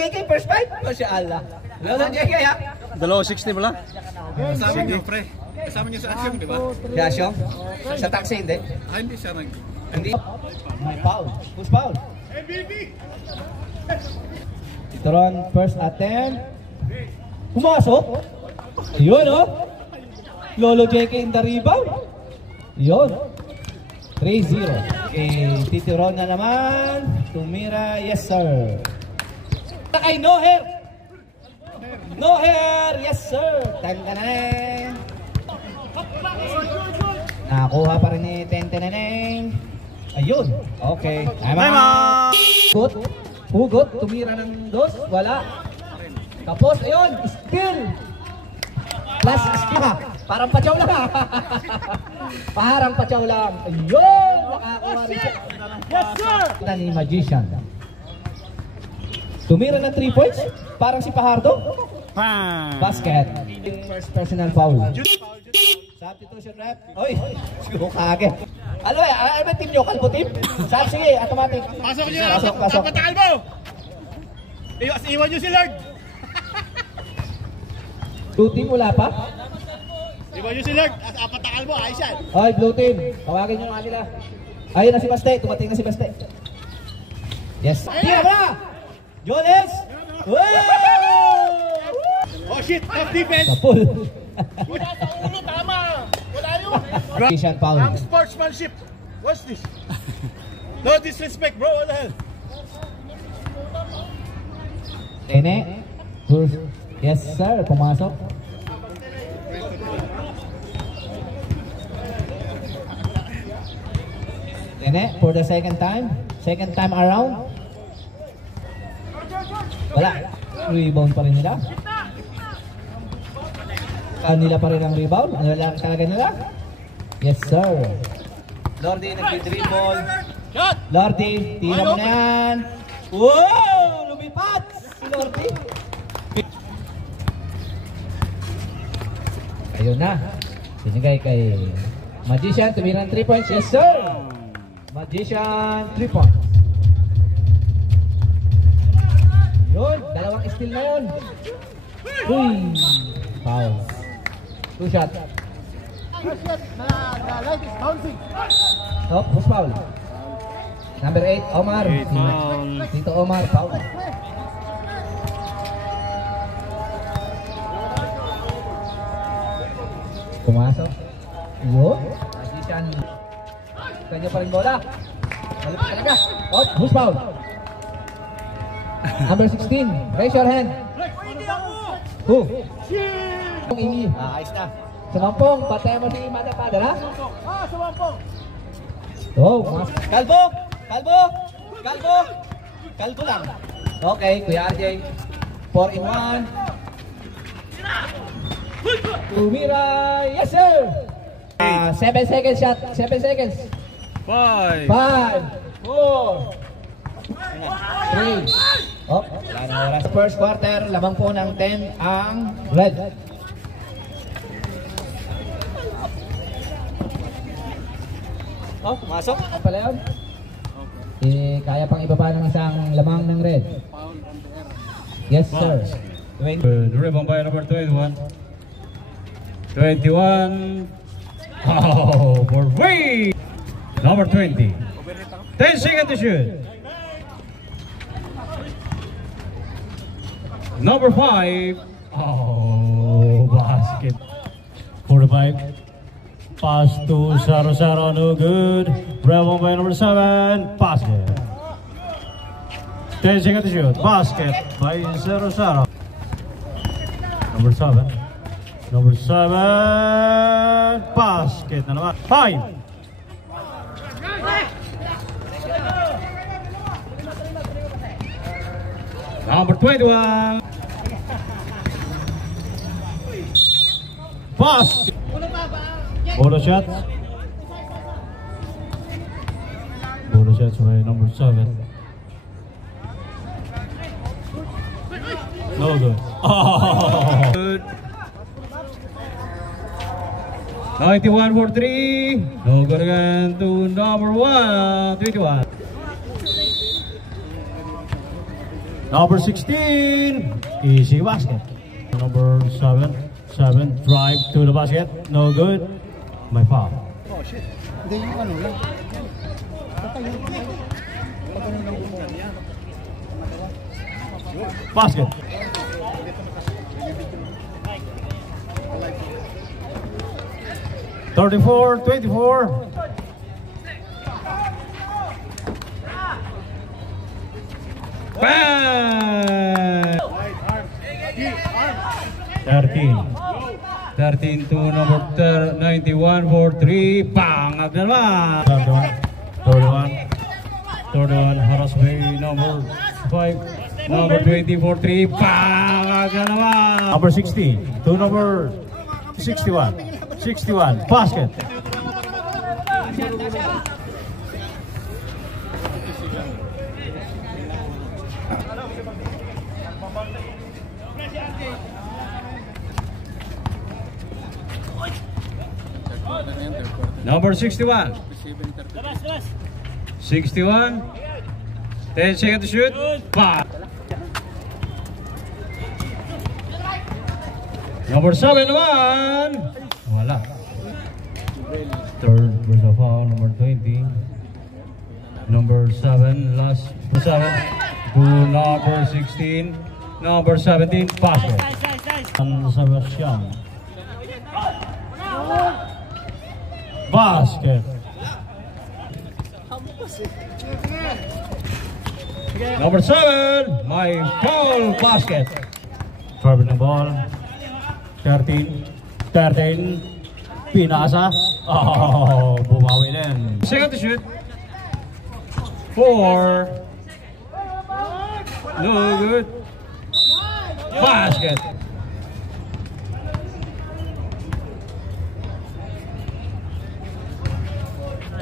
JK, first fight? Masya Allah. Lolo JK, ha? Dalawa 60 pala? Kasama niyo, pre. Kasama niyo sa asyong, di ba? Sa asyong? Sa taxi, hindi? Hindi siya nag... Hindi. May foul. Who's foul? Ron, first attempt. Pumasok. Yun, oh. Lolo JK in the rebound. Yun. 3-0. Okay, Tito Ron na naman. Tumira, yes sir. Ay, no hair. No hair, yes sir. Tangananeng. Nakakuha pa rin ni Tenteneneng. Ayun, okay. Time out. Hugot. Hugot, tumira ng dos. Wala. Tapos, ayun, still. Plus, still. Parang pachaw lang. Parang pachaw lang. Ayun, nakakuha rin siya. Yes, sir! Ito ni Magician. Tumira ng 3 points. Parang si Pajardo. Basket. First personal foul. Substitution rep. Oy, siguro kage. Ano ba team nyo? Kalbo team? Sab, sige, automatic. Pasok nyo! Pasok. Patakal mo! Iwan nyo si Lord! 2 team wala pa? Iwan nyo si Lord! Patakal mo, ayos yan! Oy, blue team. Tawagin nyo nga nila. Ayun na si Baste. Tumating na si Baste. Yes. Tira mo na! Jones! Oh shit! Tough defense! Kapul. Wala sa ulo, tama! Wala yun! Christian Paul. Ang sportsmanship! What's this? No disrespect, bro! What the hell? Ene. Yes sir, pumasok. Ene, for the second time around. Wala. Rebound pa rin nila. Kanila pa rin ang rebound. Ano lang talaga nila? Yes sir. Lordi nag-dribble. Lordi, tira mo na yan. Wow! Lumipat si Lordi. Ayun na. Sinigay kay Magician. Tumira ng 3 points. Yes sir. Magician 3 points. Yun. Dalawang steal na yun. Uy. Foul. 2 shot. Oh, who's foul? Number 8, Omar. Dito Omar, foul. Pumasok. Yun. Magician. Kanya pa rin bola. Malapit talaga. Oh, who's foul? Number 16. Raise your hand. Who? Ingi. Ayos na. Sumampong. Patay mo si Mada Padar, ha? Sumampong. Oh, Kalbo! Kalbo! Kalbo! Kalbo lang. Okay, Kuya RJ. 4 in 1. Tumira. Yes, sir! 7 seconds shot. 7 seconds. 5, 4, 3. Oh, wala na oras. First quarter, lamang po ng 10 ang red. Oh, pumasok. Pala yun. Kaya pang ibaba ng isang lamang ng red. Yes, sir. The rebound by number 21. 21. Oh, for free. Number 20. 10 seconds to shoot. Number 5. Oh, basket. 45. Pass to Saro, no good. Rebound by number 7. Basket. 10 seconds to shoot. Basket by Saro. Number 7. Number 7. Basket na naman. 5. Number 21. Basket. Bonus shots. Bonus shots by number 7. No good. Oh. Good. 91 for 3. No good again to number 1. 21. Number 16, easy basket. Number 7 drive to the basket, no good. My foul. Oh shit. Hindi yung ano lang. Basket. (34, 24). Bang! 13 to number 91 for 3. Bang! Agad naman. 31 Horace Bay, number 5. Number 20 for 3. Bang! Agad naman. Number 60 to number 61. Basket. Number 61. 61. 10 seconds to shoot. Bang. Number 7 naman. Wala. Third personal foul, number 20. Number 7, last 7. To number 16. Number 17, basket. San Sebastian. Basket. Number 7, my foul basket. Travel ng ball. 13. Pinasa. Oh, bumawi din. Second to shoot. 4. No good. Basket.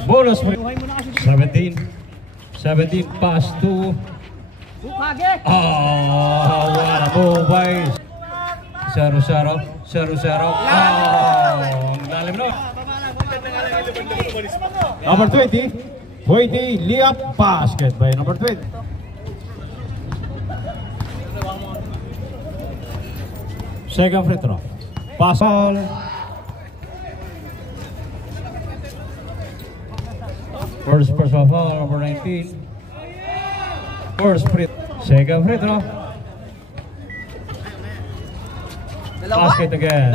Bonus 17 pass to what a move by Saro. Ang lalim no. Number 20 layup basket by number 20. Second free throw. Pass all. First personal foul, number 19. First free. Second free throw. Basket again.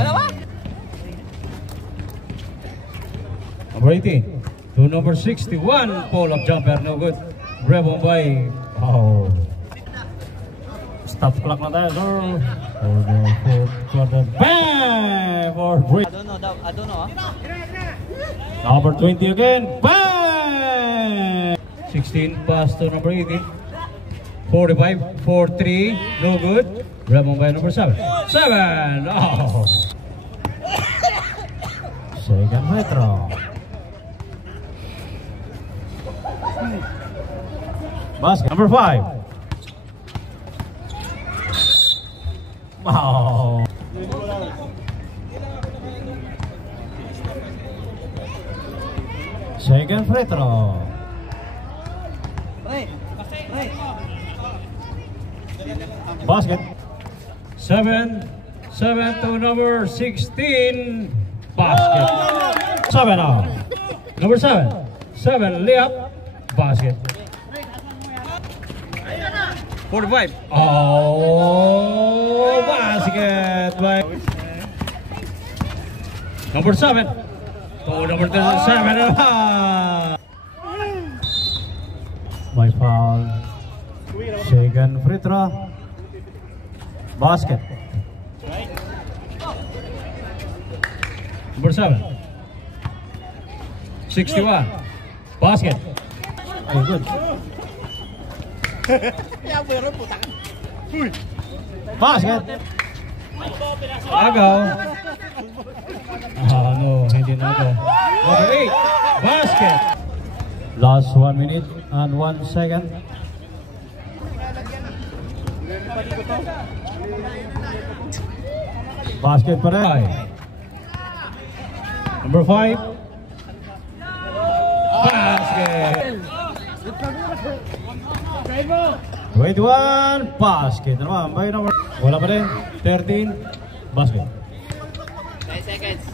Number 18 to number 61. Pull-up jumper, no good. Rebound by. Oh. Stop clock na tayo, sir. For the fourth quarter. Bang! For break. I don't know. Number 20 again. Bang! 16 pass to number 18. 45 for 3. No good. Rebound by number 7. 7. Oh. Second metro. Basket. Number 5. Wow. Second free throw. Basket. 7 to number 16. Basket. 7 off. Number 7 layup. Basket. 45. Oh, basket by number 7. Oh, number 7. My foul. Second free throw. Basket. Number 7. 61. Basket. Oh, good. Basket. Agaw. No, hindi na agaw. Number 8. Basket. Last 1 minute and 1 second. Basket pa rin. Number 5. Basket. 21, basket naman by number, wala pa rin, 13, basket. 10 seconds.